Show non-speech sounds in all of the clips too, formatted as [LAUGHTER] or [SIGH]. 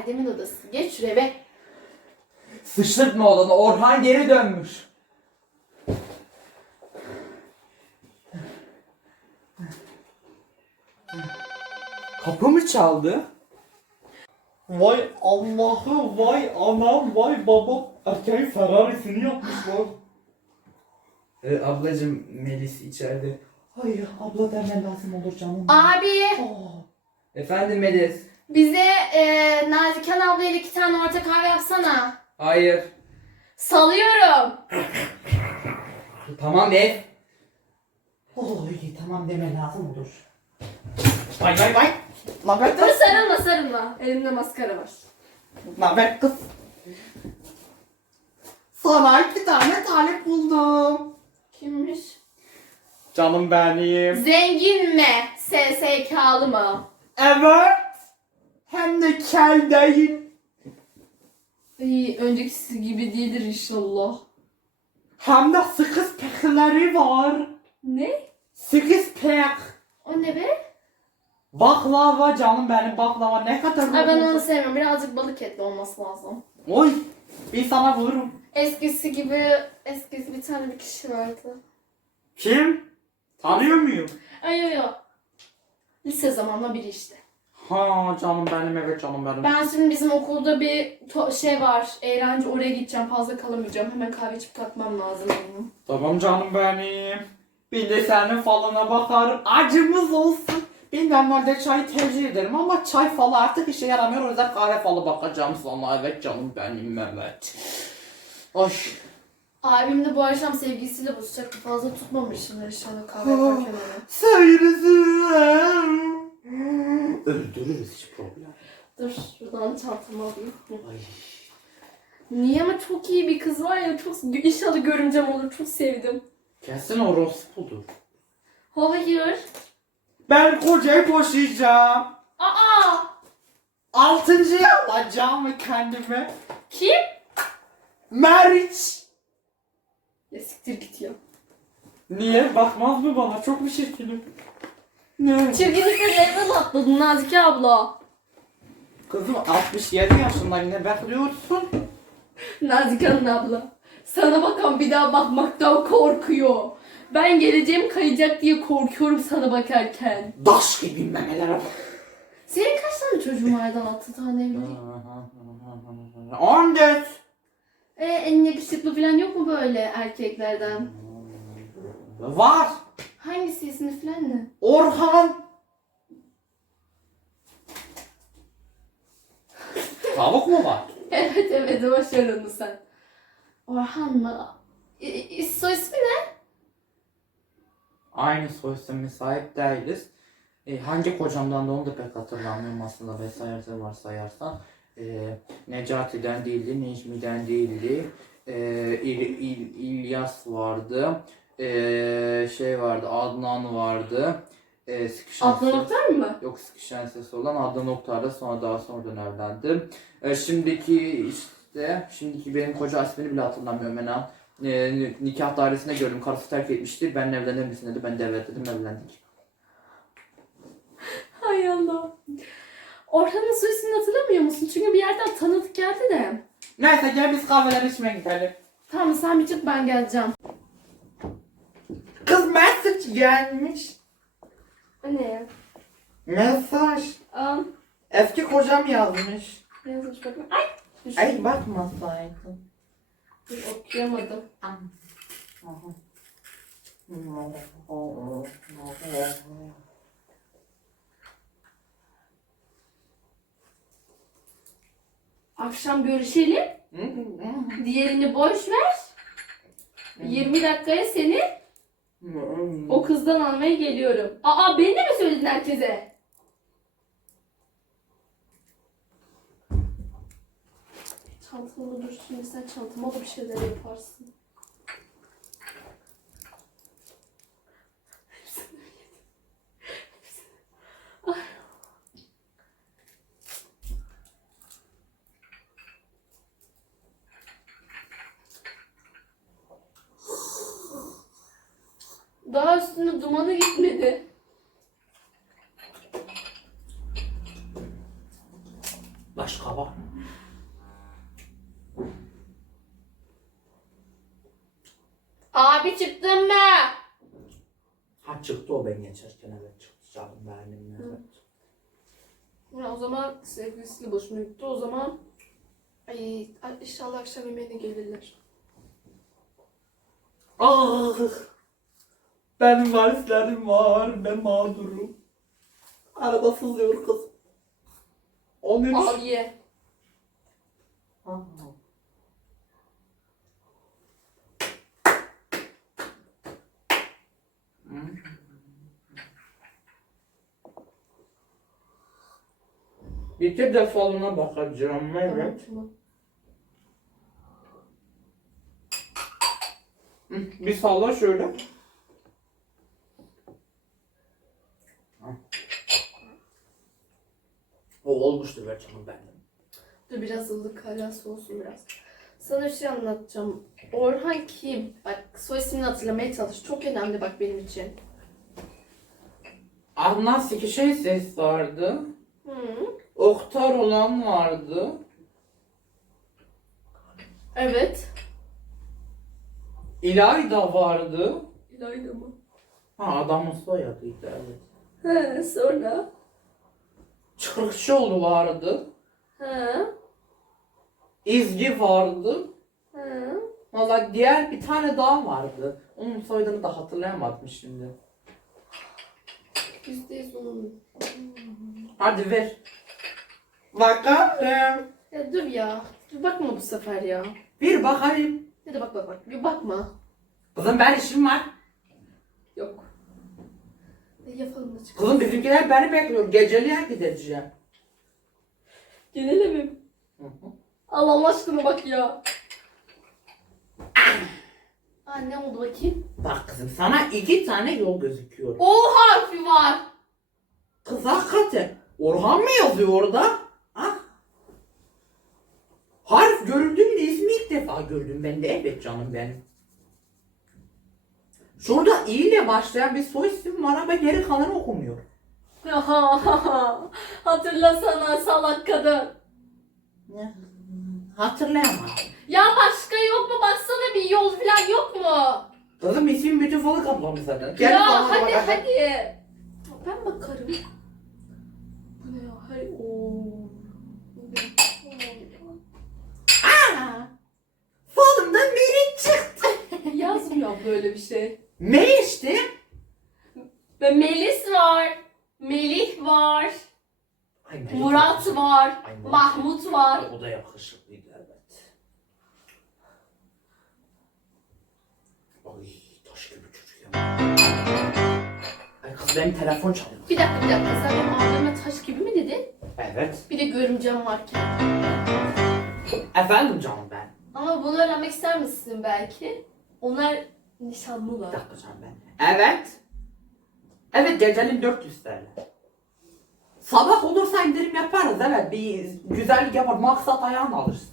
Erdem'in odası. Geç şuraya be. Sıçtırtma olanı Orhan geri dönmüş. Kapı mı çaldı? Vay Allah'ı, vay anam, vay babam. Erkeğin Ferrari'sini yapmışlar. Ee, ablacım Melis içeride. Hayır, abla demen lazım olur canım. Abi Aa, Efendim Melis. Bize e, Nazikan ablayla iki tane orta kahve yapsana. Hayır. Salıyorum. Tamam ev. Oy, tamam demen lazım olur. Vay vay vay. Naber Dur kız? sarılma sarılma. Elimde maskara var. Naber kız? Sana iki tane talep buldum. Kimmiş? Canım benim. Zengin mi? SSK'lı mı? Evet. Hem de kel değil. İyi, öncekisi gibi değildir inşallah. Hem de sıkız pekleri var. Ne? Sıkız pek. O ne be? Baklava canım benim baklava ne kadar Ay ben onu sevmiyorum. Birazcık balık etli olması lazım. Oy bir sana bulurum. Eskisi gibi eskisi bir tane bir kişi vardı. Kim? Tanıyor muyum? Ay yo yo. Lise zamanla biri işte. Ha canım benim evet canım benim. Ben şimdi bizim okulda bir to- şey var. Eğlence oraya gideceğim. Fazla kalamayacağım. Hemen kahve içip kalkmam lazım benim. Tamam canım benim. Bir de senin falına bakarım. Acımız olsun. Ben normalde çay tercih ederim ama çay falı artık işe yaramıyor. O yüzden kahve falı bakacağım sana. Evet canım benim Mehmet. Ay. Abim de bu akşam sevgilisiyle buluşacak. Fazla tutmamışım inşallah kahve yaparken onu. Öldürürüz hiç problem. Dur şuradan çantamı alayım. Ay. Niye ama çok iyi bir kız var ya. Çok inşallah görümcem olur. Çok sevdim. Kesin orospudur. Hayır. Ben kocayı boşayacağım. Aa! Altıncıyı alacağım kendime. Kim? Meriç. Ya siktir git ya. Niye? Bakmaz mı bana? Çok mu çirkinim? Ne? Çirkinlikle nereden atladın Nazike abla? Kızım 67 yaşında ne bekliyorsun? Nazike Hanım abla. Sana bakan bir daha bakmaktan korkuyor. Ben geleceğim kayacak diye korkuyorum sana bakarken. Daş gibi memelere bak. Senin kaç tane çocuğun vardı altı tane evli? 14. Ee, en yakışıklı falan yok mu böyle erkeklerden? Var. Hangisi ismi falan ne? Orhan. Tavuk mu var? [LAUGHS] Evet evet başarılı sen. Orhan mı? İ- İ- soy ismi ne? Aynı soy isme sahip değiliz. E, hangi kocamdan da onu da pek hatırlamıyorum aslında vesaire varsayarsan. E, Necati'den değildi, Necmi'den değildi. E, İl, İl- İlyas vardı. E, şey vardı, Adnan vardı. E, sıkışan Adnan Oktar mı? Yok sıkışan sesi olan Adnan Oktar'la sonra daha sonradan evlendim. E, şimdiki işte, şimdiki benim koca ismini bile hatırlamıyorum Enan. E, ni- nikah dairesinde gördüm. Karısı terk etmişti. Ben evlenir misin dedi. Ben de evet dedim evlendik. Hay Allah. Orhan'ın soy ismini hatırlamıyor musun? Çünkü bir yerden tanıdık geldi de. Neyse gel biz kahveler içmeye gidelim. Tamam sen bir çık ben geleceğim. Kız mesaj gelmiş. O ne ya? Mesaj. Aa, Eski kocam yazmış. yazmış bakayım. Ay! Düş- Ay bakmasaydın. Dur, okuyamadım. Akşam görüşelim. Diğerini boş ver. 20 dakikaya seni o kızdan almaya geliyorum. Aa beni de mi söyledin herkese? Çantamda dur şimdi sen çantama da bir şeyler yaparsın. Ay. Daha üstüne dumanı gitmedi. Başka var. Abi çıktın mı? Ha çıktı o ben geçerken evet çıktı canım benim evet. Ya o zaman sevgilisiyle boşuna gitti. O zaman ay, inşallah akşam yemeğine gelirler. Ah! Benim varislerim var. Ben mağdurum. Arada sızıyor kız. 13. Abiye. Ah. Bir de falına bakacağım evet. Tamam, Bir salla şöyle. O olmuştur be canım benden. Dur biraz ılık hala soğusun biraz. Sana bir şey anlatacağım. Orhan kim? Bak soy ismini hatırlamaya çalış. Çok önemli bak benim için. Adnan Sikişey ses vardı. Hı. Oktar olan vardı. Evet. İlayda vardı. İlayda mı? Ha adamın soyadıydı evet. He sonra? Çıkrıkçıoğlu vardı. He. İzgi vardı. He. Valla diğer bir tane daha vardı. Onun soyadını da hatırlayamadım şimdi. Yüzde yüz onun. Hadi ver. Bakalım. Ya dur ya. Dur bakma bu sefer ya. Bir bakayım. Ya da bak bak bak. Bir bakma. Kızım ben işim var. Yok. E, yapalım da. Kızım bizimkiler beni bekliyor. Geceliğe gideceğim. Gelelim. Hı hı. Allah Allah aşkına bak ya. Aa ne oldu bakayım? Bak kızım sana iki tane yol gözüküyor. O harfi var. Kız hakikaten. Orhan mı yazıyor orada? Ha? Harf görüldüğümün ismi ilk defa gördüm ben de evet canım benim. Şurada i ile başlayan bir soy isim var ama geri kalanı okumuyor. [LAUGHS] Hatırlasana salak kadın. Hatırlayamadım. Ya başka yok mu? Baksana bir yol falan yok mu? Kızım ismim bütün falı kaplamış zaten. Gel ya hadi bak- hadi. Ben bakarım. Bu ne ya? Hay ooo. Aa! Falımdan melek çıktı. Yazmıyor böyle bir şey. Me işte. Ve Melis var. Melih var. Ay, Melek Murat yakışıklı. var. Ay, Murat. Mahmut var. O da yakışıklıydı evet. Ay taş gibi çocuk ya. Ay kız benim telefon çalıyor. Bir dakika bir dakika. Sen benim abime taş gibi mi dedin? Evet. Bir de görümcem varken. Efendim canım ben. Ama bunu öğrenmek ister misin belki? Onlar nişanlılar. dakika canım ben. Evet. Evet geceliğin 400 TL. Sabah olursa indirim yaparız evet. Bir güzellik yapar. Maksat ayağını alırsın.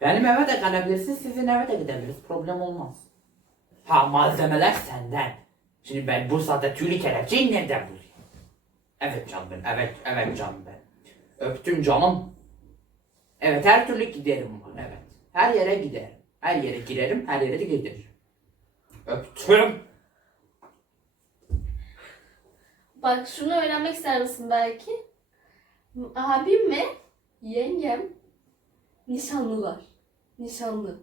Benim eve de gelebilirsin, sizin eve de gidebiliriz. Problem olmaz. Ha malzemeler senden. Şimdi ben bu saatte tüylü kelepçeyi nereden bulayım? Evet canım benim, evet, evet canım ben. Öptüm canım. Evet her türlü giderim var, evet. Her yere giderim. Her yere girerim, her yere de giderim. Öptüm. Bak şunu öğrenmek ister misin belki? Abim ve yengem nişanlılar. Nişanlı.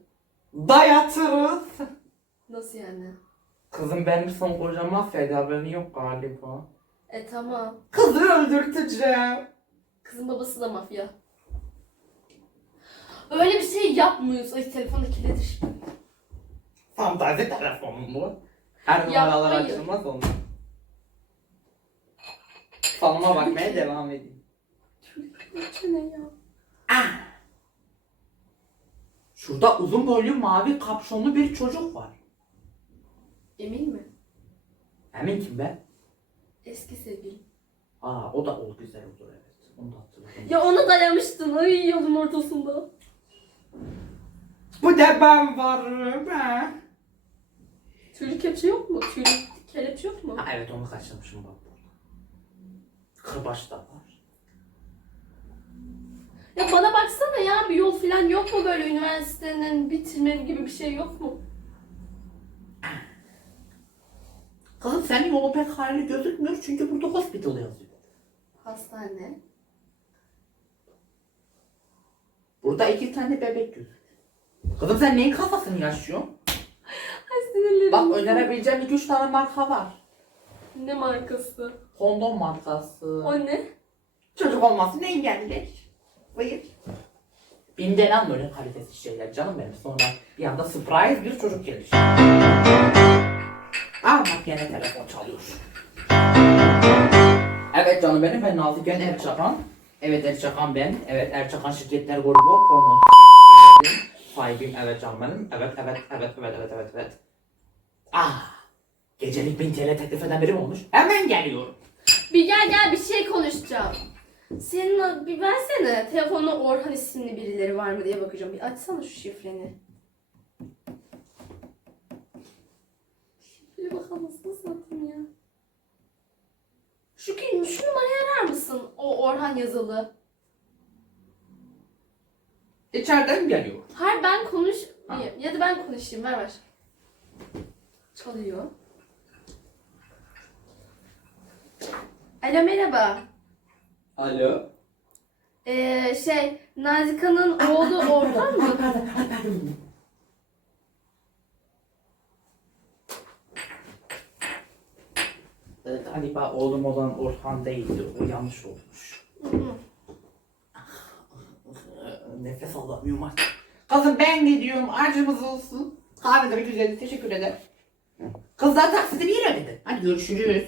Dayatırız. Nasıl yani? Kızım benim son kocam mahvedi haberin yok galiba. E tamam. Kızı öldürteceğim. Kızın babası da mafya. Öyle bir şey yapmıyoruz. Ay telefonu kilitledir. Fantazi telefonum bu. Her numaralar Yapmayın. açılmaz ondan. Falıma bakmaya devam edeyim. ne ya? Ah! Şurada uzun boylu mavi kapşonlu bir çocuk var. Emin mi? Emin kim be? Eski sevgilim. Aa o da ol güzel olur evet. Onu da hatırladım. Ya ona dayamıştın. Ay yolun ortasında. Bu da ben varım ha. Tüylü kepçe yok mu? Tüylü kelepçe yok mu? Ha evet onu kaçırmışım bak burada. Kırbaç da var. Ya bana baksana ya bir yol falan yok mu böyle üniversitenin bitirme gibi bir şey yok mu? Kızım senin yolu pek hayırlı gözükmüyor çünkü burada hospital yazıyor. Hastane. Burada iki tane bebek gözüküyor. Kızım sen neyin kafasını yaşıyorsun? Ay sinirlerim. Bak önerebileceğim iki üç tane marka var. Ne markası? Kondom markası. O ne? Çocuk olmasını engeller. Buyur. Bim'den alma öyle kalitesiz şeyler canım benim. Sonra bir anda surprise bir çocuk gelir. Aa bak yine telefon çalıyor. Evet canım benim ben Naziken Erçakan. Evet Erçakan ben. Evet Erçakan Şirketler Grubu porno sahibiyim. Evet canım benim. Evet evet evet evet evet evet evet. Ah gecelik 1000 TL teklif eden biri mi olmuş? Hemen geliyorum. Bir gel gel bir şey konuşacağım. Senin bir versene. Telefonda Orhan isimli birileri var mı diye bakacağım. Bir açsana şu şifreni. Şifreye bakalım nasıl satayım ya. Şu, ki- şu numarayı arar mısın? O Orhan yazılı. İçeriden geliyor. Hayır ben konuş... Ha. Ya da ben konuşayım. Ver ver. Çalıyor. Alo merhaba. Alo. Ee, şey Nazika'nın oğlu Orhan mı? Galiba oğlum olan Orhan değildi. O yanlış olmuş. Ee, Nefes alamıyorum artık. Kızım ben gidiyorum. Acımız olsun. Kahve de güzeldi. Teşekkür ederim. Kızlar taksidi bir ödedi. Hadi görüşürüz.